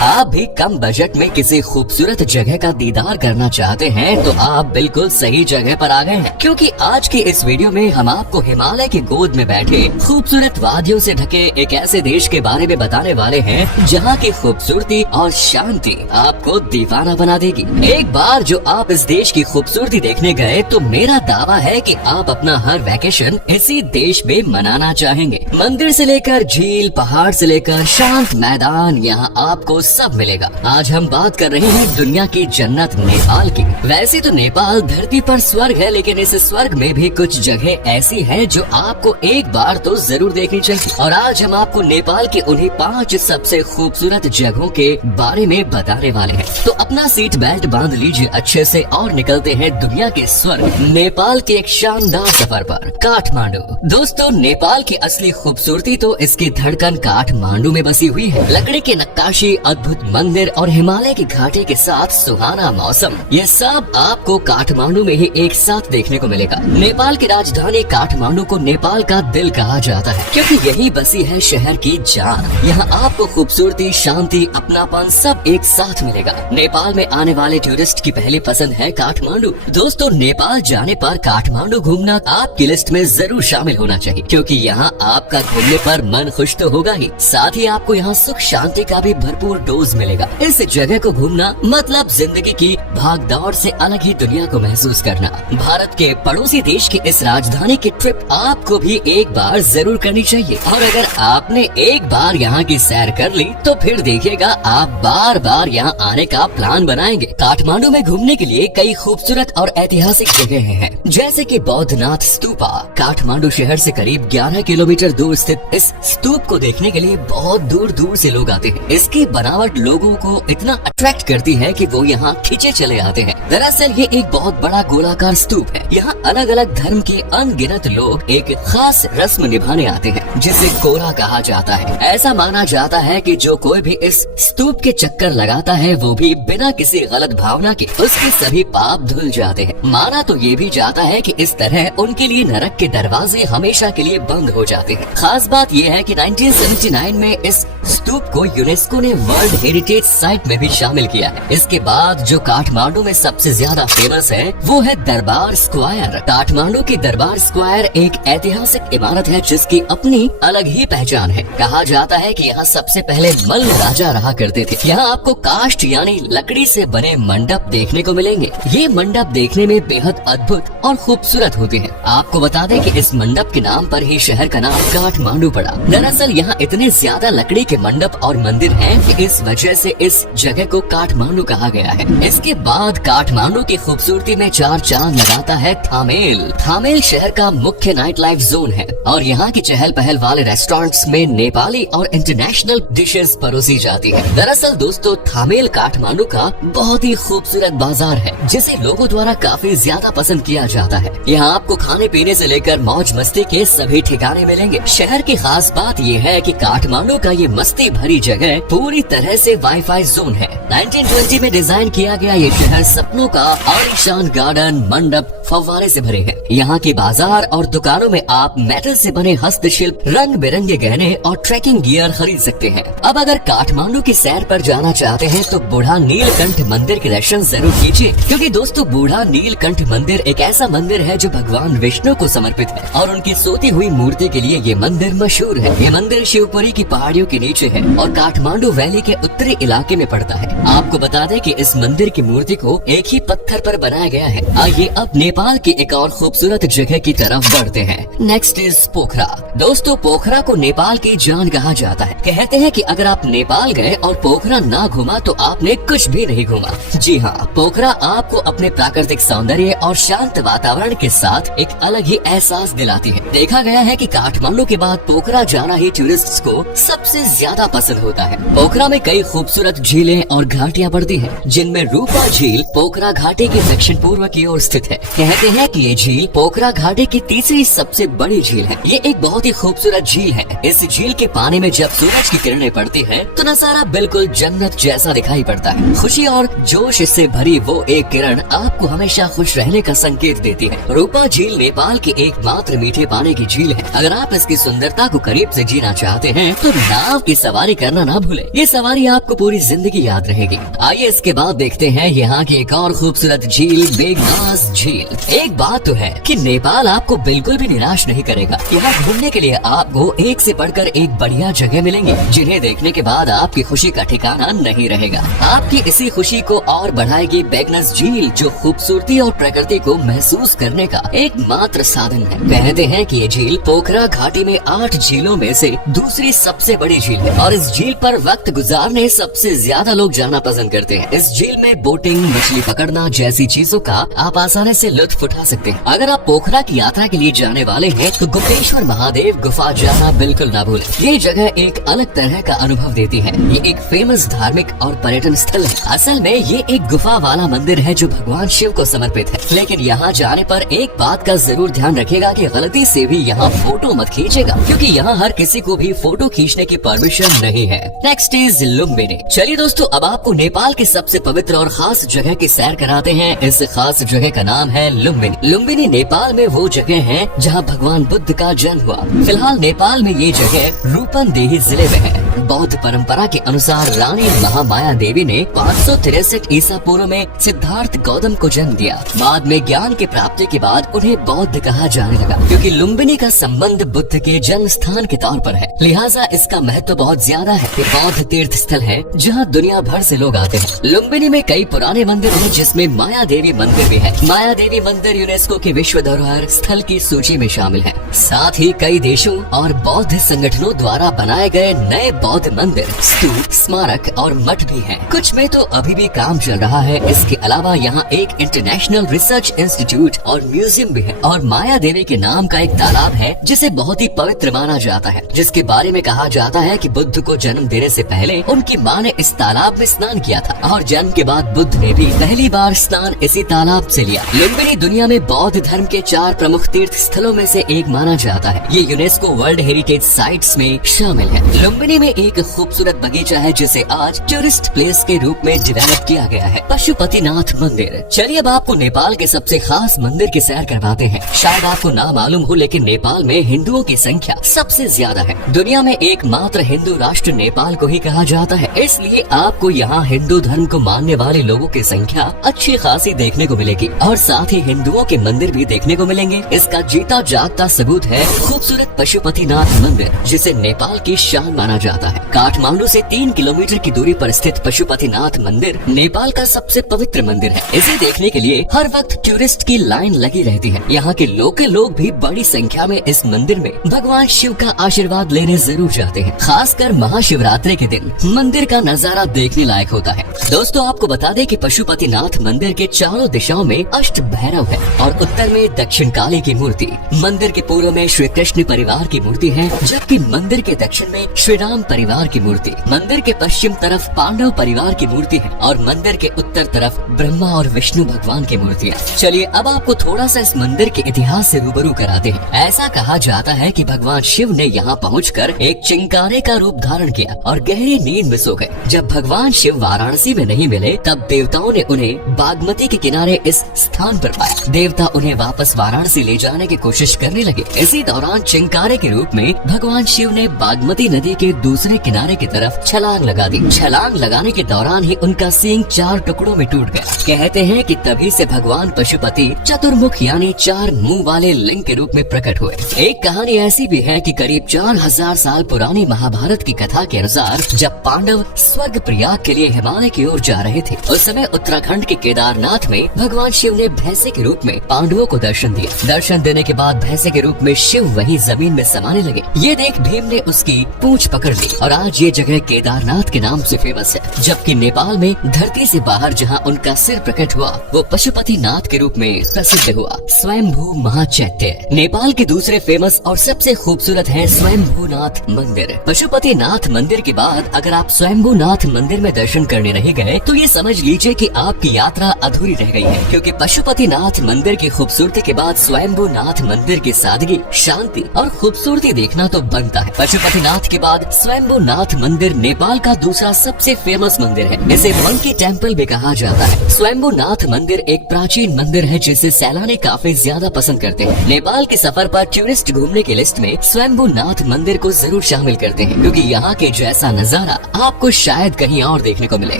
आप भी कम बजट में किसी खूबसूरत जगह का दीदार करना चाहते हैं तो आप बिल्कुल सही जगह पर आ गए हैं, क्योंकि आज की इस वीडियो में हम आपको हिमालय की गोद में बैठे खूबसूरत वादियों से ढके एक ऐसे देश के बारे में बताने वाले हैं जहां की खूबसूरती और शांति आपको दीवाना बना देगी। एक बार जो आप इस देश की खूबसूरती देखने गए तो मेरा दावा है कि आप अपना हर वैकेशन इसी देश में मनाना चाहेंगे। मंदिर से लेकर झील, पहाड़ से लेकर शांत मैदान, यहाँ आपको सब मिलेगा। आज हम बात कर रहे हैं दुनिया की जन्नत नेपाल की। वैसे तो नेपाल धरती पर स्वर्ग है, लेकिन इस स्वर्ग में भी कुछ जगह ऐसी हैं जो आपको एक बार तो जरूर देखनी चाहिए। और आज हम आपको नेपाल की उन्हीं 5 सबसे खूबसूरत जगहों के बारे में बताने वाले हैं। तो अपना सीट बेल्ट बांध लीजिए अच्छे से और निकलते हैं दुनिया के स्वर्ग नेपाल के एक शानदार सफर पर, काठमांडू। दोस्तों, नेपाल की असली खूबसूरती तो इसकी धड़कन काठमांडू में बसी हुई है। लकड़ी की नक्काशी, अद्भुत मंदिर और हिमालय की घाटी के साथ सुहाना मौसम, ये सब आपको काठमांडू में ही एक साथ देखने को मिलेगा। नेपाल की राजधानी काठमांडू को नेपाल का दिल कहा जाता है, क्योंकि यही बसी है शहर की जान। यहाँ आपको खूबसूरती, शांति, अपनापन सब एक साथ मिलेगा। नेपाल में आने वाले टूरिस्ट की पहली पसंद है काठमांडू। दोस्तों, नेपाल जाने पर काठमांडू घूमना आपकी लिस्ट में जरूर शामिल होना चाहिए, क्योंकि यहाँ आपका घूमने पर मन खुश तो होगा ही, साथ ही आपको यहाँ सुख शांति का भी भरपूर डोज मिलेगा। इस जगह को घूमना मतलब जिंदगी की भागदौड़ से अलग ही दुनिया को महसूस करना। भारत के पड़ोसी देश की इस राजधानी की ट्रिप आपको भी एक बार जरूर करनी चाहिए। और अगर आपने एक बार यहाँ की सैर कर ली तो फिर देखिएगा आप बार बार यहाँ आने का प्लान बनाएंगे। काठमांडू में घूमने के लिए कई खूबसूरत और ऐतिहासिक जगह हैं, जैसे कि बौद्धनाथ स्तूपा। काठमांडू शहर से करीब 11 किलोमीटर दूर स्थित इस स्तूप को देखने के लिए बहुत दूर दूर से लोग आते हैं। इसकी बनावट लोगों को इतना अट्रैक्ट करती है कि वो यहाँ खींचे चले आते हैं। दरअसल ये एक बहुत बड़ा गोलाकार स्तूप है। यहाँ अलग अलग धर्म के अनगिनत लोग एक खास रस्म निभाने आते हैं, जिसे कोरा कहा जाता है। ऐसा माना जाता है कि जो कोई भी इस स्तूप के चक्कर लगाता है वो भी बिना किसी गलत भावना के उसके सभी पाप धुल जाते हैं। माना तो ये भी जाता है कि इस तरह उनके लिए नरक के दरवाजे हमेशा के लिए बंद हो जाते हैं। खास बात यह है कि 1979 में इस स्तूप को यूनेस्को ने वर्ल्ड हेरिटेज साइट में भी शामिल किया है। इसके बाद जो काठमांडू में सबसे ज्यादा फेमस है वो है दरबार स्क्वायर। काठमांडू की दरबार स्क्वायर एक ऐतिहासिक इमारत है जिसकी अपनी अलग ही पहचान है। कहा जाता है कि यहाँ सबसे पहले मल्ल राजा रहा करते थे। यहाँ आपको काष्ठ यानी लकड़ी से बने मंडप देखने को मिलेंगे। ये मंडप देखने में बेहद अद्भुत और खूबसूरत होते हैं। आपको बता दें कि इस मंडप के नाम पर ही शहर का नाम काठमांडू पड़ा। दरअसल यहाँ इतने ज्यादा लकड़ी के मंडप और मंदिर हैं कि इस वजह से इस जगह को काठमांडू कहा गया है। इसके बाद काठमांडू की खूबसूरती में 4 चांद लगाता है थामेल। थामेल शहर का मुख्य नाइट लाइफ जोन है और यहाँ की चहल पहल वाले रेस्टोरेंट्स में नेपाली और इंटरनेशनल डिशेस परोसी जाती है। दरअसल दोस्तों, थामेल काठमांडू का बहुत ही खूबसूरत बाजार है, जिसे लोगों द्वारा काफी ज्यादा पसंद किया जाता है। यहाँ आपको खाने पीने से लेकर मौज मस्ती के सभी ठिकाने मिलेंगे। शहर की खास बात ये है कि काठमांडू का ये मस्ती भरी जगह पूरी तरह से वाईफाई जोन है। 1920 में डिजाइन किया गया ये शहर सपनों का आलीशान गार्डन, मंडप, फव्वारे से भरे हैं। यहाँ की बाजार और दुकानों में आप मेटल से बने हस्तशिल्प, रंग बिरंगे गहने और ट्रैकिंग गियर खरीद सकते हैं। अब अगर काठमांडू की सैर पर जाना चाहते हैं तो बूढ़ा नीलकंठ मंदिर के दर्शन जरूर कीजिए, क्योंकि दोस्तों बूढ़ा नीलकंठ मंदिर एक ऐसा मंदिर है जो भगवान विष्णु को समर्पित है और उनकी सोती हुई मूर्ति के लिए ये मंदिर मशहूर है। ये मंदिर शिवपुरी की पहाड़ियों के नीचे है और काठमांडू वैली के उत्तरी इलाके में पड़ता है। आपको बता दें कि इस मंदिर की मूर्ति को एक ही पत्थर पर बनाया गया है। आइए अब नेपाल की एक और खूबसूरत जगह की तरफ बढ़ते हैं। नेक्स्ट इज पोखरा। दोस्तों, पोखरा को नेपाल की जान कहा जाता है। कहते हैं कि अगर आप नेपाल गए और पोखरा ना घूमा तो आपने कुछ भी नहीं घूमा। जी हाँ, पोखरा आपको अपने प्राकृतिक सौंदर्य और शांत वातावरण के साथ एक अलग ही एहसास दिलाती है। देखा गया है कि काठमांडू के बाद पोखरा जाना ही टूरिस्ट्स को सबसे ज्यादा पसंद होता है। पोखरा में कई खूबसूरत झीलें और घाटियाँ पड़ती हैं, जिनमें रूपा झील पोखरा घाटी के दक्षिण पूर्व की ओर स्थित है। कहते हैं कि ये झील पोखरा घाटी की तीसरी सबसे बड़ी झील है। ये एक बहुत ही खूबसूरत झील है। इस झील के पानी में जब सूरज की किरणें पड़ती हैं, तो नजारा बिल्कुल जन्नत जैसा दिखाई पड़ता है। खुशी और जोश से भरी वो एक किरण आपको हमेशा खुश रहने का संकेत देती है। रूपा झील नेपाल की एकमात्र मीठे पानी की झील है। अगर आप इसकी सुंदरता को करीब से जीना चाहते हैं तो नाव की सवारी करना ना भूलें। ये सवारी आपको पूरी जिंदगी याद रहेगी। आइए इसके बाद देखते हैं यहाँ की एक और खूबसूरत झील, बेगनास झील। एक बात तो है कि नेपाल आपको बिल्कुल भी निराश नहीं करेगा। यहाँ घूमने के लिए आपको एक से बढ़कर एक बढ़िया जगह मिलेंगे, जिन्हें देखने के बाद आपकी खुशी का ठिकाना नहीं रहेगा। आपकी इसी खुशी को और बढ़ाएगी बेगनास झील, जो खूबसूरती और प्रकृति को महसूस करने का एकमात्र साधन है। कहते हैं कि ये झील पोखरा घाटी में 8 झीलों में से दूसरी सबसे बड़ी झील है और इस झील पर वक्त गुजारने सबसे ज्यादा लोग जाना पसंद करते हैं। इस झील में बोटिंग, मछली पकड़ना जैसी चीजों का आप आसानी से लुत्फ उठा सकते हैं। अगर आप पोखरा की यात्रा के लिए जाने वाले हैं तो गुप्तेश्वर महादेव गुफा जाना बिल्कुल ना भूलें। ये जगह एक अलग तरह का अनुभव देती है। ये एक फेमस धार्मिक और पर्यटन स्थल है। असल में ये एक गुफा वाला मंदिर है जो भगवान शिव को समर्पित है। लेकिन यहाँ जाने पर एक बात का जरूर ध्यान रखेगा कि गलती से भी यहाँ फोटो मत खींचेगा, क्योंकि यहाँ हर किसी को भी फोटो खींचने की परमिशन नहीं है। Next is Lumbini. चलिए दोस्तों, अब आपको नेपाल की सबसे पवित्र और खास जगह की सैर कराते हैं। इस खास जगह का नाम है लुम्बिनी। लुम्बिनी नेपाल में वो जगह है जहाँ भगवान बुद्ध का जन्म हुआ। फिलहाल नेपाल में ये जगह रूपन्देही जिले में है। बौद्ध परंपरा के अनुसार रानी महामाया देवी ने 563 ईसा पूर्व में सिद्धार्थ गौतम को जन्म दिया। बाद में ज्ञान की प्राप्ति के बाद उन्हें बौद्ध कहा जाने लगा, क्योंकि लुम्बिनी का संबंध बुद्ध के जन्म स्थान के तौर पर है। लिहाजा इसका महत्व बहुत ज्यादा है। बौद्ध तीर्थ स्थल है जहाँ दुनिया भर से लोग आते हैं। लुम्बिनी में कई पुराने मंदिर हैं, जिसमें माया देवी मंदिर भी है। माया देवी मंदिर यूनेस्को के विश्व धरोहर स्थल की सूची में शामिल है। साथ ही कई देशों और बौद्ध संगठनों द्वारा बनाए गए नए बौद्ध मंदिर, स्तूप, स्मारक और मठ भी हैं। कुछ में तो अभी भी काम चल रहा है। इसके अलावा यहाँ एक इंटरनेशनल रिसर्च इंस्टीट्यूट और म्यूजियम भी है। और माया देवी के नाम का एक तालाब है जिसे बहुत ही पवित्र माना जाता है, जिसके बारे में कहा जाता है कि बुद्ध को जन्म देने से पहले उनकी माँ ने इस तालाब में स्नान किया था और जन्म के बाद बुद्ध ने भी पहली बार स्नान इसी तालाब से लिया। लुम्बिनी दुनिया में बौद्ध धर्म के 4 प्रमुख तीर्थ स्थलों में से एक माना जाता है। ये यूनेस्को वर्ल्ड हेरिटेज साइट्स में शामिल है। लुम्बिनी में एक खूबसूरत बगीचा है जिसे आज टूरिस्ट प्लेस के रूप में डेवलप किया गया है, पशुपतिनाथ मंदिर। चलिए अब आपको नेपाल के सबसे खास मंदिर की सैर करवाते हैं। शायद आपको ना मालूम हो, लेकिन नेपाल में हिंदुओं की संख्या सबसे ज्यादा है। दुनिया में एकमात्र हिंदू राष्ट्र नेपाल को ही कहा जाता है, इसलिए आपको यहाँ हिंदू धर्म को मानने वाले लोगों की संख्या अच्छी खासी देखने को मिलेगी और साथ ही हिंदुओं के मंदिर भी देखने को मिलेंगे। इसका जीता जागता सबूत है खूबसूरत पशुपतिनाथ मंदिर, जिसे नेपाल की शान माना जाता है। काठमांडू से 3 किलोमीटर की दूरी पर स्थित पशुपतिनाथ मंदिर नेपाल का सबसे पवित्र मंदिर है। इसे देखने के लिए हर वक्त टूरिस्ट की लाइन लगी रहती है। यहाँ के लोकल लोग भी बड़ी संख्या में इस मंदिर में भगवान शिव का आशीर्वाद लेने जरूर जाते हैं। खासकर महाशिवरात्रि के दिन मंदिर का नजारा देखने लायक होता है। दोस्तों, आपको बता दें कि पशुपतिनाथ मंदिर के चारों दिशाओं में अष्ट भैरव है और उत्तर में दक्षिण काली की मूर्ति। मंदिर के पूर्व में श्री कृष्ण परिवार की मूर्ति है, जबकि मंदिर के दक्षिण में श्री राम परिवार की मूर्ति। मंदिर के पश्चिम तरफ पांडव परिवार की मूर्ति है और मंदिर के उत्तर तरफ ब्रह्मा और विष्णु भगवान की मूर्तियाँ। चलिए अब आपको थोड़ा सा इस मंदिर के इतिहास से रूबरू कराते हैं। ऐसा कहा जाता है कि भगवान शिव ने यहाँ पहुंचकर एक चिंकारे का रूप धारण किया और गहरी नींद में सो गए। जब भगवान शिव वाराणसी में नहीं मिले, तब देवताओं ने उन्हें बागमती के किनारे इस स्थान पर पाया। देवता उन्हें वापस वाराणसी ले जाने की कोशिश करने लगे। इसी दौरान चिंकारे के रूप में भगवान शिव ने बागमती नदी के दूसरे किनारे की तरफ छलांग लगा दी। छलांग लगाने के दौरान ही उनका सींग 4 टुकड़ों में टूट गया। कहते हैं कि तभी से भगवान पशुपति चतुर्मुख यानी 4 मुंह वाले लिंग के रूप में प्रकट हुए। एक कहानी ऐसी भी है कि करीब 4000 साल पुरानी महाभारत की कथा के अनुसार जब पांडव स्वर्ग प्रयाग के लिए हिमालय की ओर जा रहे थे, उस समय उत्तराखंड के केदारनाथ में भगवान शिव ने भैंसे के रूप में पांडवों को दर्शन दिया। दर्शन देने के बाद भैंसे के रूप में शिव वहीं जमीन में समाने लगे। ये देख भीम ने उसकी पूंछ पकड़ ली और आज ये जगह केदारनाथ के नाम से फेमस है, जबकि नेपाल में धरती से बाहर जहाँ उनका सिर प्रकट हुआ वो पशुपति नाथ के रूप में प्रसिद्ध हुआ। स्वयंभू महाचैत्य नेपाल के दूसरे फेमस और सबसे खूबसूरत है स्वयंभूनाथ मंदिर। पशुपति नाथ मंदिर के बाद अगर आप स्वयंभूनाथ मंदिर में दर्शन करने नहीं गए तो ये समझ लीजिए कि आपकी यात्रा अधूरी रह गई है, क्योंकि पशुपति नाथ मंदिर की खूबसूरती के बाद स्वयंभूनाथ मंदिर की सादगी, शांति और खूबसूरती देखना तो बनता है। पशुपति नाथ के बाद स्वयंभूनाथ मंदिर नेपाल का दूसरा सबसे फेमस मंदिर है। इसे मंकी टेम्पल भी कहा जाता है। स्वयंभूनाथ मंदिर एक प्राचीन मंदिर है जिसे सैलानी काफी ज्यादा पसंद करते हैं। नेपाल के सफर पर टूरिस्ट घूमने की लिस्ट में स्वयंभूनाथ मंदिर को जरूर शामिल करते हैं, क्योंकि यहाँ के जैसा नजारा आपको शायद कहीं और देखने को मिले।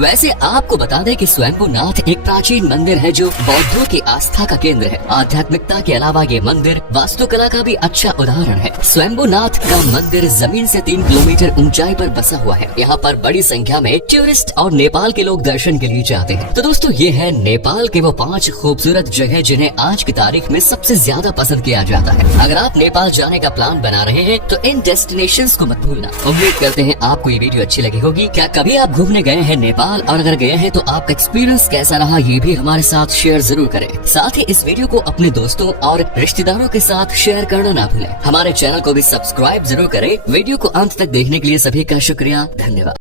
वैसे आपको बता दें कि स्वयंभूनाथ एक प्राचीन मंदिर है जो बौद्धों की आस्था का केंद्र है। आध्यात्मिकता के अलावा ये मंदिर वास्तुकला का भी अच्छा उदाहरण है। स्वयंभूनाथ का मंदिर जमीन से 3 किलोमीटर ऊंचाई पर बसा हुआ है। यहाँ पर बड़ी संख्या में टूरिस्ट और नेपाल के लोग दर्शन के लिए जाते हैं। तो दोस्तों ये है नेपाल के वो 5 खूबसूरत जगह जिन्हें आज की तारीख में सबसे ज्यादा पसंद किया जाता है। अगर आप नेपाल जाने का प्लान बना रहे हैं तो इन डेस्टिनेशंस को मत भूलना। उम्मीद करते हैं आपको ये वीडियो अच्छी लगी होगी। क्या कभी आप घूमने गए हैं नेपाल, और अगर गए हैं तो आपका एक्सपीरियंस कैसा रहा ये भी हमारे साथ शेयर जरूर करें। साथ ही इस वीडियो को अपने दोस्तों और रिश्तेदारों के साथ शेयर करना ना भूलें। हमारे चैनल को भी सब्सक्राइब जरूर करें। वीडियो को अंत तक देखने के लिए सभी का शुक्रिया, धन्यवाद।